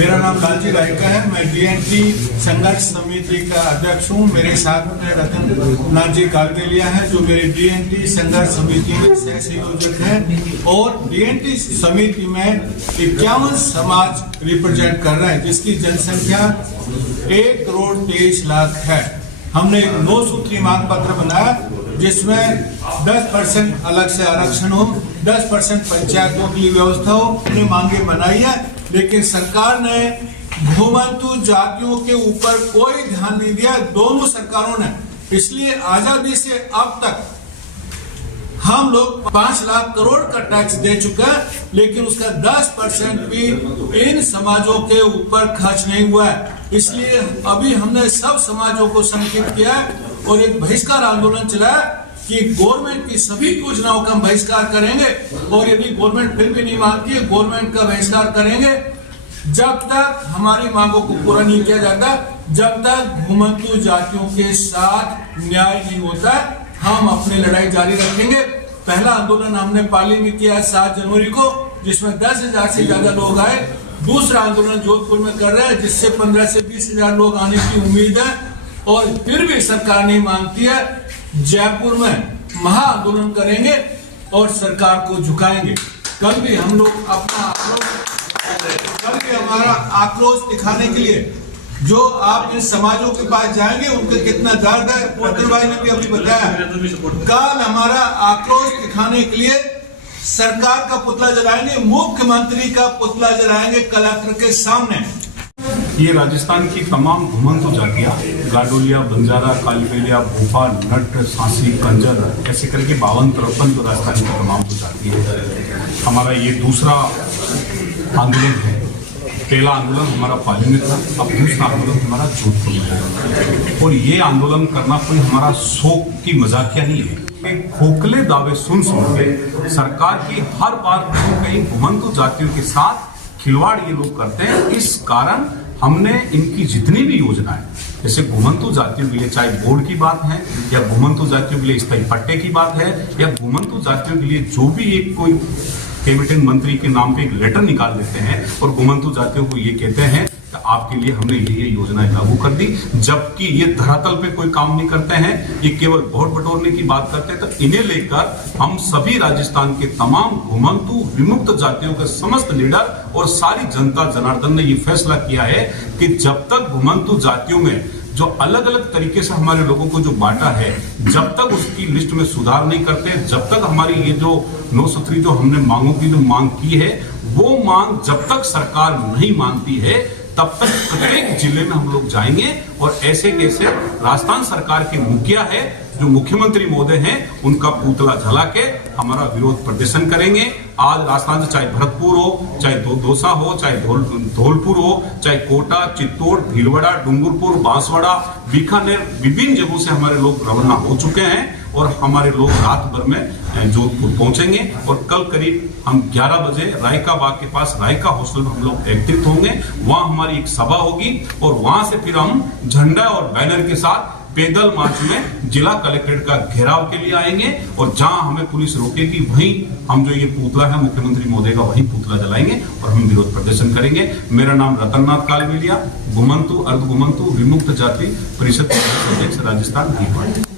मेरा नाम लालजी रायका है। मैं डीएनटी संघर्ष समिति का अध्यक्ष हूँ। मेरे साथ में रतन नाथ जी कालबेलिया है जो मेरे डीएनटी संघर्ष समिति में सह संयोजक है और डीएनटी समिति में 51 समाज रिप्रेजेंट कर रहे हैं जिसकी जनसंख्या 1,23,00,000 है। हमने एक 9 सूत्री मांग पत्र बनाया जिसमें 10% अलग से आरक्षण हो, 10% पंचायतों की व्यवस्था हो। हमने मांगे बनाई है लेकिन सरकार ने घुमंतु जातियों के ऊपर कोई ध्यान नहीं दिया, दोनों सरकारों ने। इसलिए आजादी से अब तक हम लोग 5 लाख करोड़ का टैक्स दे चुके हैं लेकिन उसका 10% भी इन समाजों के ऊपर खर्च नहीं हुआ है। इसलिए अभी हमने सब समाजों को संकेत किया और एक बहिष्कार आंदोलन चलाया कि गवर्नमेंट की सभी योजनाओं का हम बहिष्कार करेंगे और यदि गवर्नमेंट फिर भी नहीं मानती है, गवर्नमेंट का बहिष्कार करेंगे जब तक हमारी मांगों को पूरा नहीं किया जाता, जब तक घुमंतु जातियों के साथ न्याय नहीं होता। हम अपनी लड़ाई जारी रखेंगे। पहला आंदोलन हमने पाली में किया 7 जनवरी को जिसमें 10,000 से ज्यादा लोग आए। दूसरा आंदोलन जोधपुर में कर रहे हैं जिससे 15 से 20,000 लोग आने की उम्मीद है और फिर भी सरकार नहीं मानती है। जयपुर में महा आंदोलन करेंगे और सरकार को झुकाएंगे। कल भी हम लोग हमारा आक्रोश दिखाने के लिए जो आप इन समाजों के पास जाएंगे उनके कितना दर्द है, पोतर भाई ने भी अभी बताया। कल हमारा आक्रोश दिखाने के लिए सरकार का पुतला जलाएंगे, मुख्यमंत्री का पुतला जलाएंगे कलेक्टर के सामने। ये राजस्थान की तमाम घुमंतु जातियां गाडोलिया, बंजारा, कालबेलिया, भोपा, नट, सांसी, कंजर ऐसे करके 52-53 तो राजस्थान की तमाम जाति है। हमारा ये दूसरा आंदोलन है। पहला आंदोलन हमारा पाली में था, अब दूसरा आंदोलन हमारा जोधपुर में है और ये आंदोलन करना कोई हमारा शौक की मजाकिया नहीं है। खोखले दावे सुन के सरकार की हर बार कहीं घुमंतु जातियों के साथ खिलवाड़ ये लोग करते हैं। इस कारण हमने इनकी जितनी भी योजनाएं जैसे घुमंतु जातियों के लिए चाहे बोर्ड की बात है या घुमंतु जातियों के लिए स्थायी पट्टे की बात है या घुमंतु जातियों के लिए जो भी एक कोई कैबिनेट मंत्री के नाम पे एक लेटर निकाल देते हैं और घुमंतु जातियों को ये कहते हैं कि आपके लिए हमने ये योजनाएं लागू कर दी, जबकि ये धरातल पे कोई काम नहीं करते हैं, ये केवल वोट बटोरने की बात करते हैं। तो इन्हें लेकर हम सभी राजस्थान के तमाम घुमंतु विमुक्त जातियों के समस्त लीडर और सारी जनता जनार्दन ने ये फैसला किया है कि जब तक घुमंतु जातियों में जो अलग अलग तरीके से हमारे लोगों को जो बांटा है, जब तक उसकी लिस्ट में सुधार नहीं करते, जब तक हमारी ये जो 9 सूत्री जो हमने मांगों की जो मांग की है वो मांग जब तक सरकार नहीं मानती है तब तक प्रत्येक जिले में हम लोग जाएंगे और ऐसे कैसे राजस्थान सरकार के मुखिया है जो मुख्यमंत्री महोदय हैं उनका पुतला जला के हमारा विरोध प्रदर्शन करेंगे। आज राजस्थान से चाहे भरतपुर हो, चाहे दौसा हो, चाहे धौलपुर हो, चाहे कोटा, चित्तौड़, भीलवाड़ा, डूंगरपुर, बांसवाड़ा, बीकानेर, विभिन्न जगहों से हमारे लोग रवाना हो चुके हैं और हमारे लोग रात भर में जोधपुर पहुंचेंगे और कल करीब हम 11 बजे रायका बाग के पास रायका हॉस्टल में हम लोग एकत्रित होंगे। वहां हमारी एक सभा होगी और वहां से फिर हम झंडा और बैनर के साथ पैदल मार्च में जिला कलेक्ट्रेट का घेराव के लिए आएंगे और जहां हमें पुलिस रोकेगी वहीं हम जो ये पुतला है मुख्यमंत्री महोदय का वहीं पुतला जलाएंगे और हम विरोध प्रदर्शन करेंगे। मेरा नाम रतन नाथ कालबेलिया, घुमंतु अर्ध घुमंतु विमुक्त जाति परिषद के अध्यक्ष राजस्थान भीलवाड़ा।